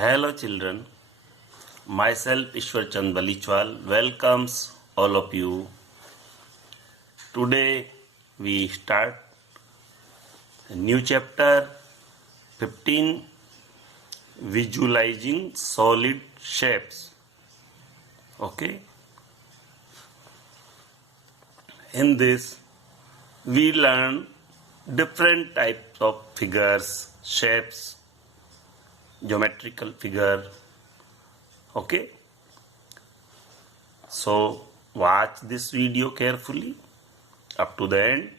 Hello children, myself Ishwar Chand Balichwal welcomes all of you. Today we start a new chapter 15, visualizing solid shapes. Okay, in this we learn different types of figures, shapes, geometrical figure. Okay, so watch this video carefully up to the end,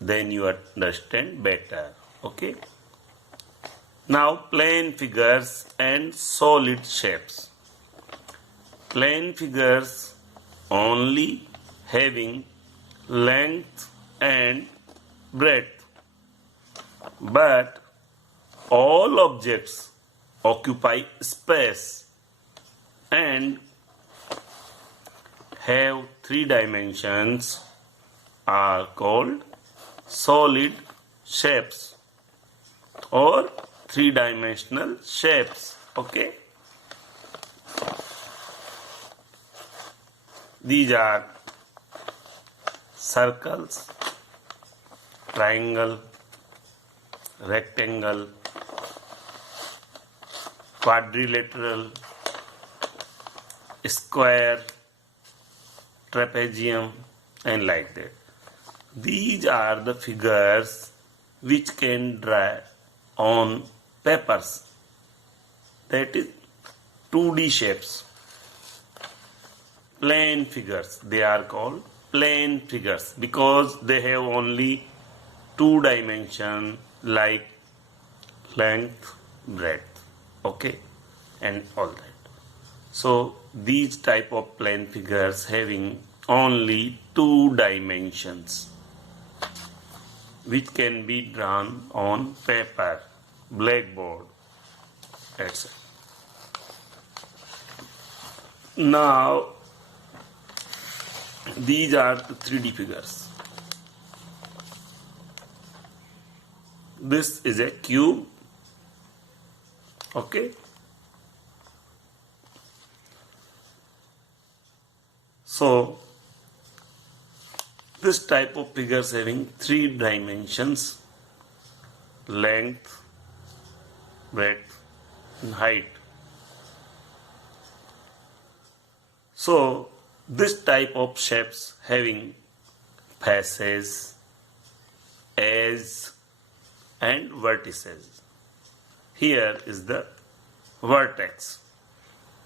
then you understand better. Okay, now plane figures and solid shapes. Plane figures only having length and breadth, but all objects occupy space and have three dimensions are called solid shapes or three-dimensional shapes. Okay, these are circles, triangle, rectangle, quadrilateral, square, trapezium, and like that. These are the figures which can draw on papers. That is 2D shapes. Plane figures, they are called plane figures because they have only two dimensions like length, breadth. Okay, and all that. So these type of plane figures having only two dimensions which can be drawn on paper, blackboard, etc. Now these are the 3D figures. This is a cube. Okay, so this type of figures having three dimensions, length, breadth, and height. So this type of shapes having faces, edges, and vertices. Here is the vertex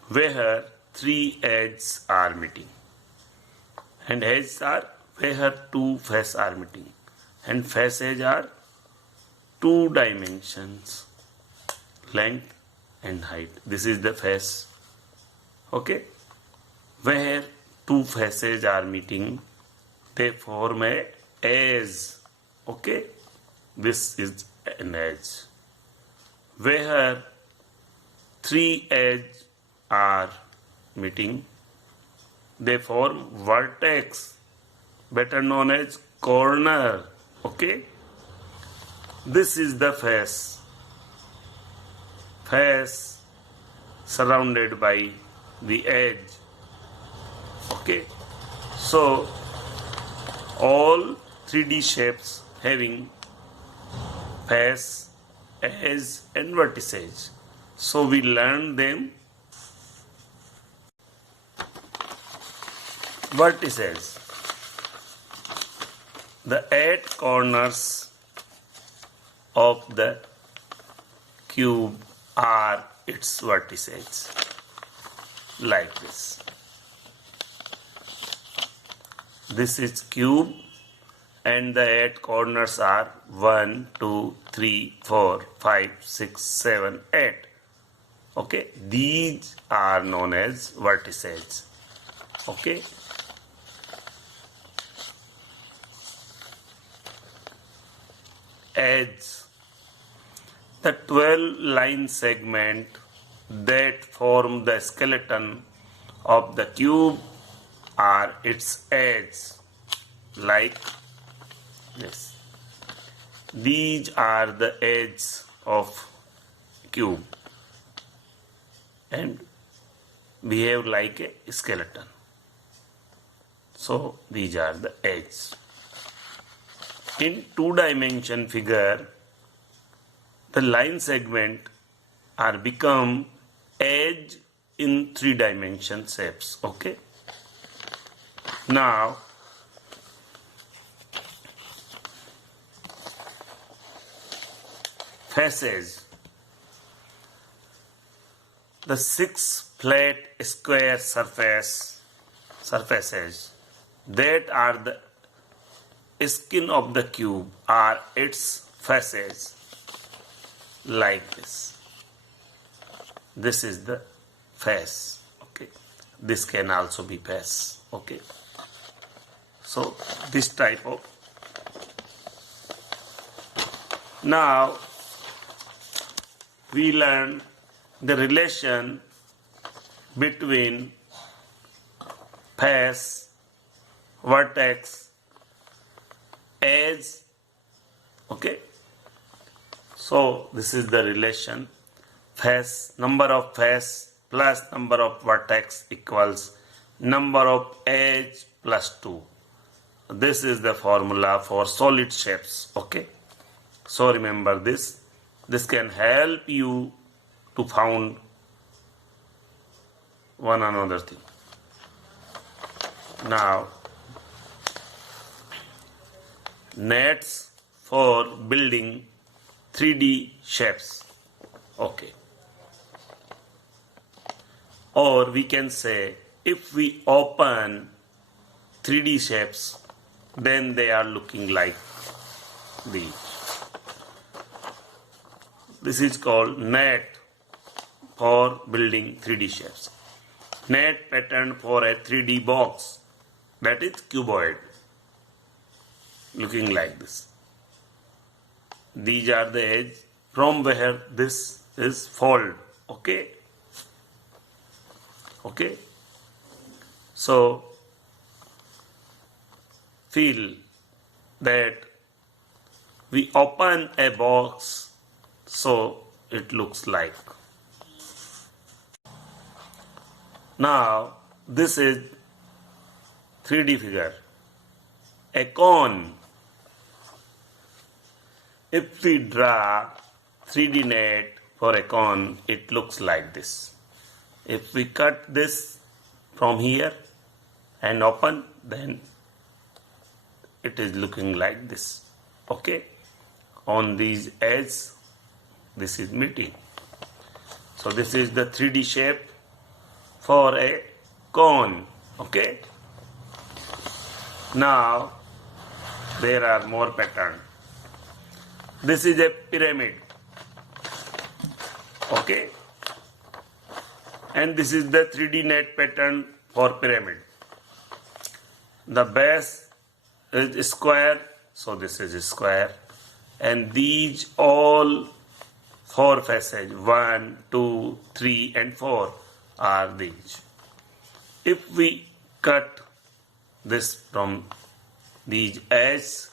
where three edges are meeting, and edges are where two faces are meeting, and faces are two dimensions, length and height. This is the face. Okay, where two faces are meeting, they form a edge. Okay, this is an edge. Where three edges are meeting, they form vertex, better known as corner. Okay, this is the face. Face surrounded by the edge. Okay, so all 3D shapes having face, edge, and vertices. So we learn them. Vertices. The 8 corners of the cube are its vertices, like this. This is cube and the 8 corners are 1, 2, 3, 4, 5, 6, 7, 8. Okay, these are known as vertices. Okay, edge. The 12 line segment that form the skeleton of the cube are its edges, like this. These are the edges of cube. and behave like a skeleton. So these are the edges. In two-dimension figure, the line segment are become edge in three-dimension shapes. Okay. Now faces. The six flat square surfaces that are the skin of the cube are its faces, like this. This is the face. Okay. This can also be face. Okay. So this type of. Now we learn the relation between face, vertex, edge. Okay. So this is the relation. Face, number of face plus number of vertex equals number of edge plus 2. This is the formula for solid shapes. Okay. So remember this. This can help you to found one another thing. Now, nets for building 3D shapes. Okay. Or we can say, if we open 3D shapes, then they are looking like these. This is called net for building 3D shapes. Net pattern for a 3D box, that is cuboid, looking like this. These are the edges from where this is fold. Okay. Okay. So feel that we open a box, so it looks like. Now this is 3D figure. A cone. If we draw 3D net for a cone, it looks like this. If we cut this from here and open, then it is looking like this. Okay. On these edges, this is meeting. So this is the 3D shape for a cone. Okay. Now there are more patterns. This is a pyramid. Okay. And this is the 3D net pattern for pyramid. The base is square, so this is a square. And these all four faces, 1, 2, 3 and 4 are these. If we cut this from these edges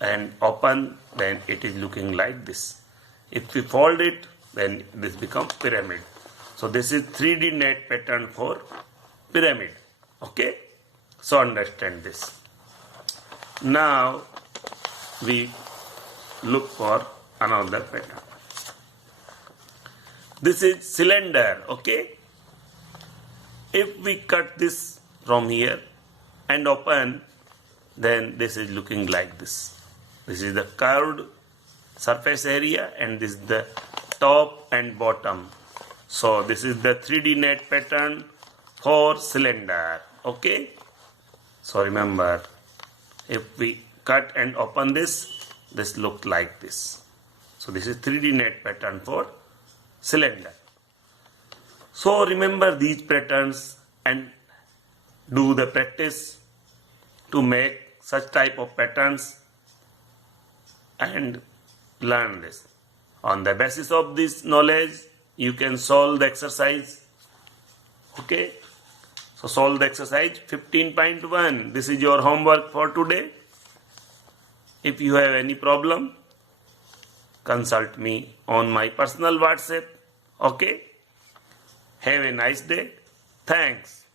and open, then it is looking like this. If we fold it, then this becomes pyramid. So this is 3D net pattern for pyramid. Okay. So understand this. Now we look for another pattern. This is cylinder. Okay. If we cut this from here and open, then this is looking like this. This is the curved surface area and this is the top and bottom. So this is the 3D net pattern for cylinder. Okay. So remember, if we cut and open this, this looks like this. So this is 3D net pattern for cylinder. So remember these patterns and do the practice to make such type of patterns and learn this. On the basis of this knowledge, you can solve the exercise. Okay. So solve the exercise 15.1. This is your homework for today. If you have any problem, consult me on my personal WhatsApp. Okay. Have a nice day. Thanks.